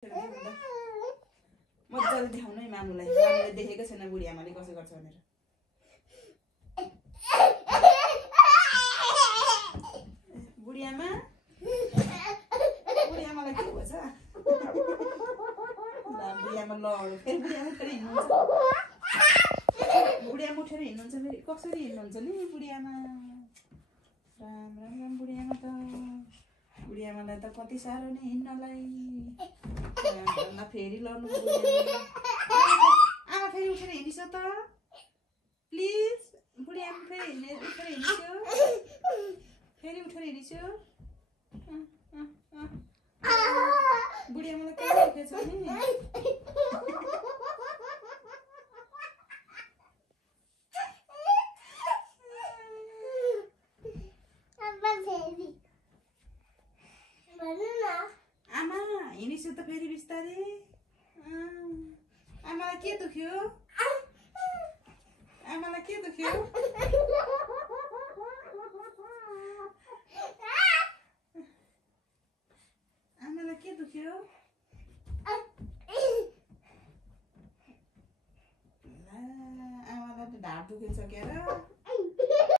मजाले देखाउनु है मामुलाई। मामुले देखेको छैन बुढी आमाले कसो गर्छ भनेर। बुढी आमालाई के भन्छ? बुढी आमा ल फेरि बुढी आमा उठेर हिँड्नुहुन्छ। बुढी आमा उठेर हिँड्नुहुन्छ फेरि कसरी हिँड्नुहुन्छ नि बुढी आमा? राम राम राम बुढी आमा त। बुढी आमालाई त कति साह्रो नि हिँड्नलाई। फेरि लड्नु आमा फेरि उठेर हिँडिस त प्लिज। बुढी आमा फेरि उठेर हिँडिस्यो। फेरि उठेर हिँडिस्यो। बुढी आमालाई के देखेको छ नि? आमा हिँडिस्यो त फेरि बिस्तारै। आमालाई के दुख्यो? आमालाई के दुख्यो? आमालाई के दुख्यो? आमालाई त ढाड दुखेछ क्या र?